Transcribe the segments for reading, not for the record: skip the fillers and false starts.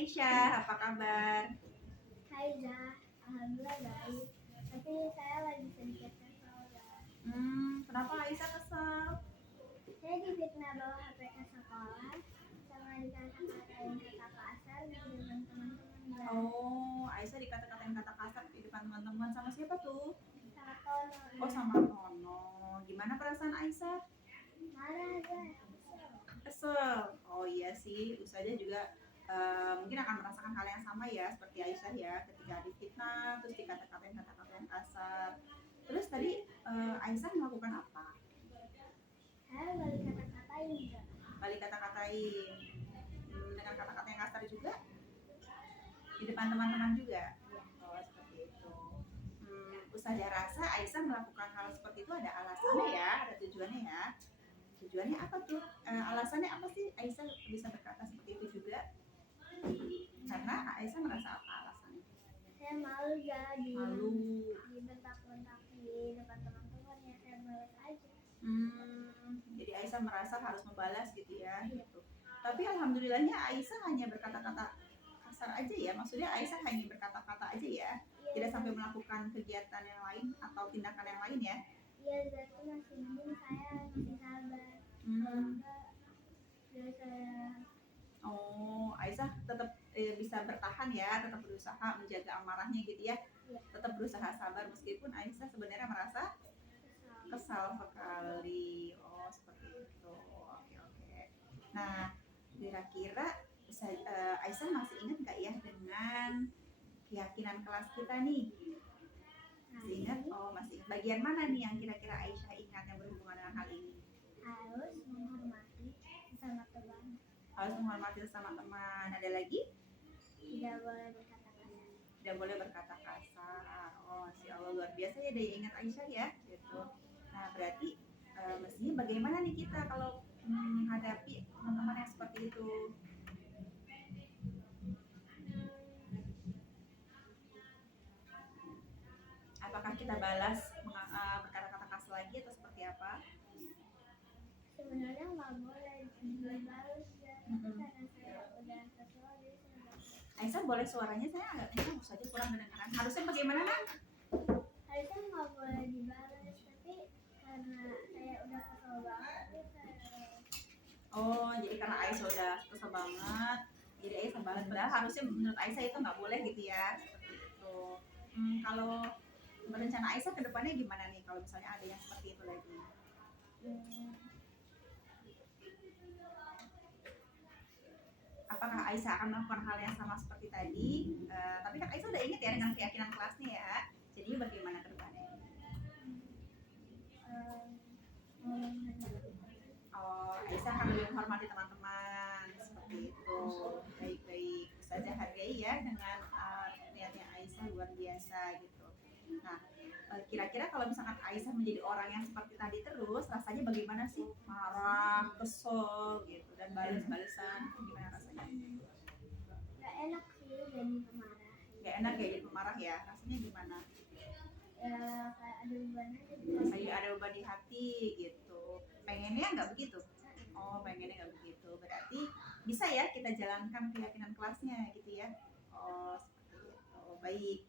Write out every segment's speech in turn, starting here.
Aisyah, apa kabar? Hai Zah, alhamdulillah baik. Tapi saya lagi sedikit kesal Zah. Kenapa Aisyah kesel? Saya difitnah bawa HP ke sekolah, sama dikata-katain kata kasar di depan teman-teman Zah. Oh, Aisyah dikata-katain kata kasar di depan teman-teman sama siapa tuh? Sama Tono. Oh, sama Tono. Gimana perasaan Aisyah? Marah Zah. Kesel. Oh iya sih, Ustazah juga mungkin akan merasakan hal yang sama ya seperti Aisyah ya, ketika difitnah terus dikata-katain kata-kata yang kasar. Terus tadi Aisyah melakukan apa? Saya balik kata-katain Zah. Balik kata-katain dengan kata-kata yang kasar juga di depan teman-teman juga. Oh, seperti itu. Ustazah rasa Aisyah melakukan hal seperti itu ada alasannya ya, ada tujuannya ya. Tujuannya apa tuh? Alasannya apa sih Aisyah bisa berkata seperti itu juga? Karena Aisyah merasa apa alasannya? Saya malu Zah Malu. dibentak-bentak di depan teman-teman ya, saya balas aja. Jadi Aisyah merasa harus membalas gitu ya. Gitu. Tapi alhamdulillahnya Aisyah hanya berkata-kata kasar aja ya. Maksudnya Aisyah hanya berkata-kata aja ya. Tidak sampai melakukan kegiatan yang lain atau tindakan yang lain ya. Iya Zah, itu masih mending saya masih sabar. Kalau enggak, saya Oh, Aisyah tetap bisa bertahan ya, tetap berusaha menjaga amarahnya gitu ya. Tetap berusaha sabar meskipun Aisyah sebenarnya merasa kesal sekali. Oh, seperti itu. Oke, oke. Nah, kira-kira Aisyah masih ingat nggak ya dengan keyakinan kelas kita nih? Masih ingat? Oh, masih ingat. Bagian mana nih yang kira-kira Aisyah ingat yang berhubungan dengan hal ini? harus menghormati sesama teman, Harus menghormati sesama teman. Ada lagi? tidak boleh berkata kasar. Tidak boleh berkata kasar. Oh, Masya Allah, luar biasa ya daya ingat Aisyah ya gitu. Nah, berarti mestinya bagaimana nih kita kalau menghadapi teman-teman yang seperti itu? Apakah kita balas berkata-kata kasar lagi atau seperti apa? Sebenarnya nggak boleh dibalas ya, tapi karena saya udah kesel jadi saya balas. Aisyah boleh suaranya saya agak kencang saja kurang kedengaran. Harusnya bagaimana Nak? Harusnya nggak boleh dibalas, tapi karena saya udah kesel banget ya saya. Oh, jadi karena Aisyah udah kesel banget, jadi Aisyah balas. Padahal harusnya menurut Aisyah itu nggak boleh gitu ya, seperti itu. Kalau berencana Aisyah ke depannya gimana nih kalau misalnya ada yang seperti itu lagi? Apakah Aisyah akan melakukan hal yang sama seperti tadi? Tapi kan Aisyah udah ingat ya dengan keyakinan kelasnya ya. Jadi bagaimana ke depannya? Oh, Aisyah akan lebih menghormati teman-teman seperti itu. Baik-baik, Ustazah hargai ya dengan niatnya Aisyah luar biasa gitu. Nah, kira-kira kalau misalkan Aisyah menjadi orang yang seperti tadi terus, rasanya bagaimana sih? Marah, kesel gitu, dan balas-balasan, gimana rasanya? Nggak enak sih jadi pemarah. Gak enak ya jadi pemarah ya, rasanya gimana? Ya kayak ada beban aja di Kayak ada beban di hati gitu. Pengennya nggak begitu? Oh, pengennya nggak begitu. Berarti bisa ya kita jalankan keyakinan kelasnya gitu ya. Oh, seperti itu. Baik.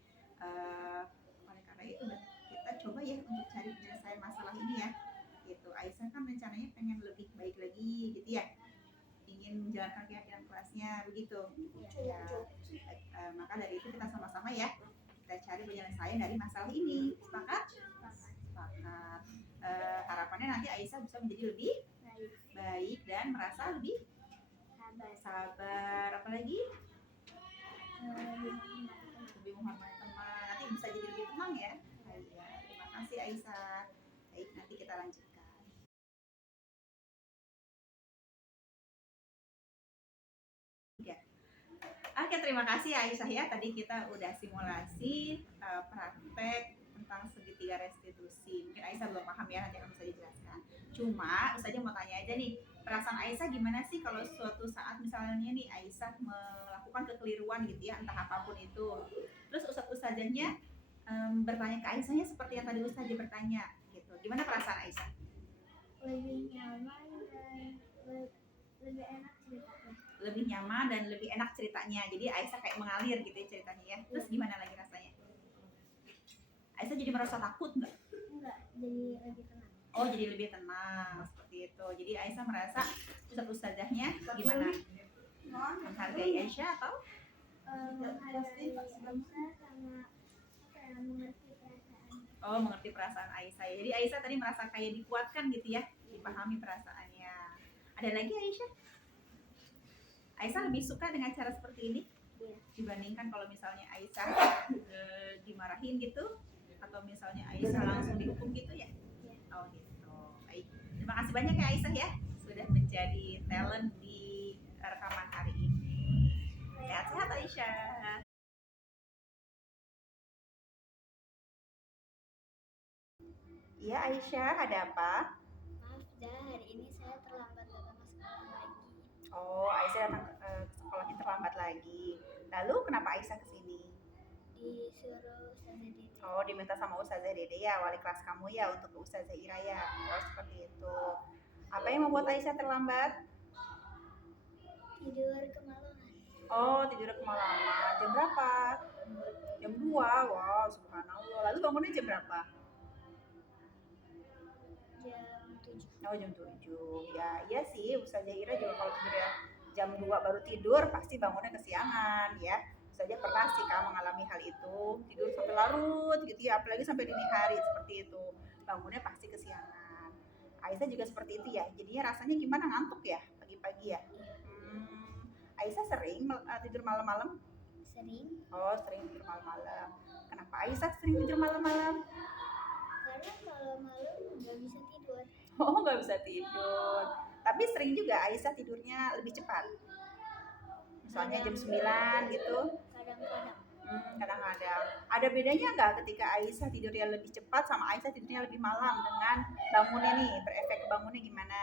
Oleh karena itu kita coba ya untuk cari penyelesaian masalah ini ya. Gitu. Aisyah kan rencananya pengen lebih baik lagi gitu ya. Ingin menjalankan keyakinan kelasnya begitu. Ya. Maka dari itu kita sama-sama ya kita cari penyelesaian dari masalah ini. Sepakat? Sepakat. Harapannya nanti Aisyah bisa menjadi lebih baik dan merasa lebih sabar. Apalagi lebih menghormati teman. Nanti bisa jadi lebih tenang ya. Terima kasih Aisyah. Baik, nanti kita lanjutkan. Oke, terima kasih Aisyah ya. Tadi kita udah simulasi praktek tentang segitiga restitusi. Mungkin Aisyah belum paham ya, nanti akan bisa dijelaskan. Cuma Ustazah mau tanya aja nih, perasaan Aisyah gimana sih kalau suatu saat misalnya nih Aisyah melakukan kekeliruan gitu ya, entah apapun itu. Terus Ustazahnya bertanya ke Aisyahnya seperti yang tadi Ustazah bertanya gitu. Gimana perasaan Aisyah? Lebih nyaman dan lebih enak ceritanya. Lebih nyaman dan lebih enak ceritanya. Jadi Aisyah kayak mengalir gitu ya ceritanya ya. Terus gimana lagi rasanya? Aisyah jadi merasa takut nggak? Enggak, jadi lebih tenang. Oh, jadi lebih tenang seperti itu. Jadi Aisyah merasa ustazahnya gimana? Menghargai Aisyah atau Menghargai Aisyah sama mengerti perasaan. oh mengerti perasaan Aisyah. Jadi Aisyah tadi merasa kayak dikuatkan gitu ya, dipahami perasaannya. Ada lagi Aisyah? Aisyah lebih suka dengan cara seperti ini Iya. dibandingkan kalau misalnya Aisyah dimarahin gitu atau misalnya Aisyah langsung dihukum gitu ya? Iya. Oh gitu. Baik. Terima kasih banyak ya Aisyah ya sudah menjadi talent di rekaman hari ini. Sehat-sehat Aisyah. Iya Aisyah, ada apa? Maaf, hari ini saya terlambat datang ke sekolah lagi. Oh, Aisyah datang ke sekolahnya terlambat lagi. Lalu kenapa Aisyah kesini? Disuruh Ustazah Dede. Oh, diminta sama Ustazah Dede ya, wali kelas kamu ya untuk ke Ustazah Ira ya. Oh, seperti itu. Apa yang membuat Aisyah terlambat? Tidur kemalaman. Oh, tidur kemalaman. Jam berapa? Jam 2. Wow, subhanallah. Lalu bangunnya jam berapa? Jam 7. Oh, jam 7. Ya, iya sih. Ustazah Ira juga kalau tidur ya jam 2 baru tidur, pasti bangunnya kesiangan ya. Ustazah pernah sih Kak mengalami hal itu. Tidur sampai larut gitu ya, apalagi sampai dini hari seperti itu. Bangunnya pasti kesiangan. Aisyah juga seperti itu ya. Jadinya rasanya gimana, ngantuk ya pagi-pagi ya? Aisyah sering tidur malam-malam? Sering. Oh, sering tidur malam-malam. Kenapa Aisyah sering tidur malam-malam? Karena kalau malam nggak bisa tidur. Oh, nggak bisa tidur. Tapi sering juga Aisyah tidurnya lebih cepat. Misalnya jam 9 gitu. Kadang-kadang. Kadang-kadang. Ada bedanya nggak ketika Aisyah tidurnya lebih cepat sama Aisyah tidurnya lebih malam dengan bangunnya nih, berefek ke bangunnya gimana?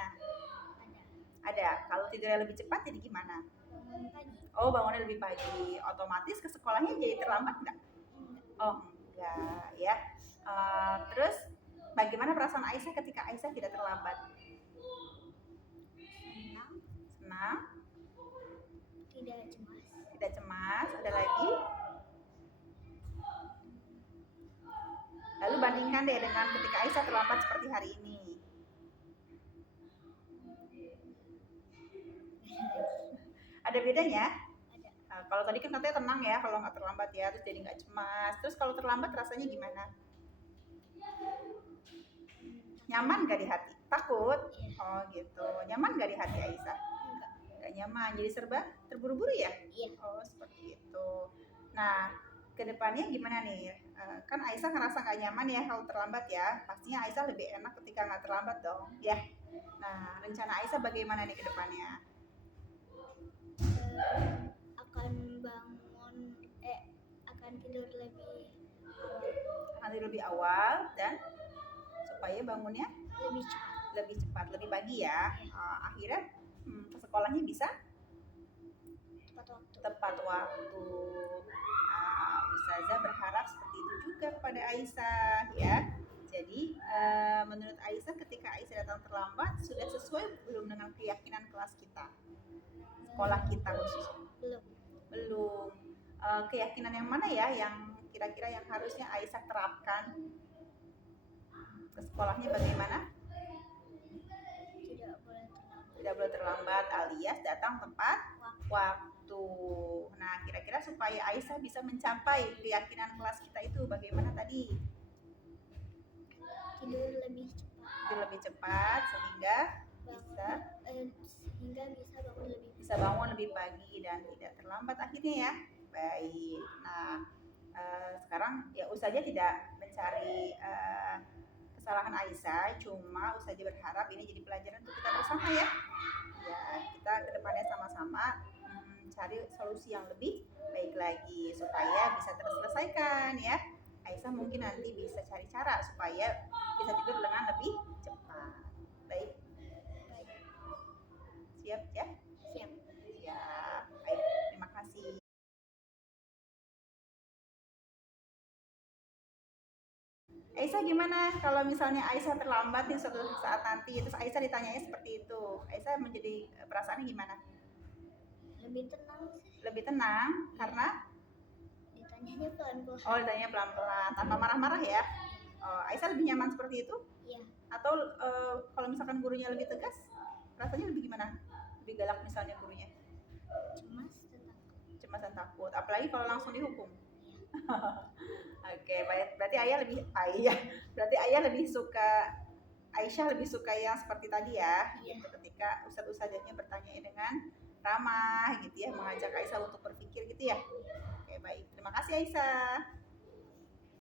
Ada. Kalau tidurnya lebih cepat jadi gimana? Bangun pagi. Oh, bangunnya lebih pagi. Otomatis ke sekolahnya jadi terlambat nggak? Oh, enggak ya. Terus bagaimana perasaan Aisyah ketika Aisyah tidak terlambat? Senang. Senang? Tidak cemas. Tidak cemas? Ada lagi? Lalu bandingkan deh dengan ketika Aisyah terlambat seperti hari ini. Ada bedanya? Ada. Kalau tadi kan katanya tenang ya kalau nggak terlambat ya, terus jadi nggak cemas. Terus kalau terlambat rasanya gimana? Nyaman nggak di hati? Takut? Iya. Oh gitu. Nyaman nggak di hati Aisyah? Enggak. Nggak nyaman. Jadi serba terburu-buru ya? Iya. Oh seperti itu. Nah, kedepannya gimana nih? Kan Aisyah ngerasa nggak nyaman ya kalau terlambat ya. Pastinya Aisyah lebih enak ketika nggak terlambat dong, ya. Nah, rencana Aisyah bagaimana nih kedepannya? Akan bangun akan tidur lebih awal. Akan tidur lebih awal dan supaya bangunnya Lebih cepat. lebih pagi ya. Akhirnya ke sekolahnya bisa tepat waktu. Ustazah berharap seperti itu juga kepada Aisyah ya. Jadi menurut Aisyah ketika Aisyah datang terlambat sudah sesuai belum dengan keyakinan kelas kita, sekolah kita khususnya? Belum. Keyakinan yang mana ya yang kira-kira yang harusnya Aisyah terapkan ke sekolahnya bagaimana? Tidak boleh terlambat alias datang tepat waktu. Nah, kira-kira supaya Aisyah bisa mencapai keyakinan kelas kita itu bagaimana tadi? Tidur lebih cepat sehingga bisa bangun lebih pagi dan tidak terlambat akhirnya ya. Baik. Nah, sekarang ya Ustazah tidak mencari kesalahan Aisyah, cuma Ustazah berharap ini jadi pelajaran untuk kita bersama ya. Ya, kita kedepannya sama-sama cari solusi yang lebih baik lagi supaya bisa terselesaikan ya. Aisyah mungkin nanti bisa cari cara supaya bisa tidur dengan lebih cepat. Baik. Siap ya? Siap. Baik, terima kasih. Aisyah gimana kalau misalnya Aisyah terlambat nih suatu saat nanti terus Aisyah ditanyanya seperti itu, Aisyah menjadi perasaannya gimana? Lebih tenang sih. Lebih tenang karena Ditanyanya pelan-pelan. oh ditanya pelan-pelan tanpa marah-marah ya. Oh, Aisyah lebih nyaman seperti itu? Iya. Atau kalau misalkan gurunya lebih tegas, rasanya lebih gimana? Lebih galak misalnya gurunya? Cemas Cemas dan dan takut. takut. Apalagi kalau langsung dihukum. Iya. Oke, baik. Berarti ayah lebih suka Aisyah lebih suka yang seperti tadi ya, Iya. gitu, ketika ustadz-ustadznya bertanya dengan ramah gitu ya, mengajak Aisyah untuk berpikir gitu ya. Oke, baik. Terima kasih Aisyah.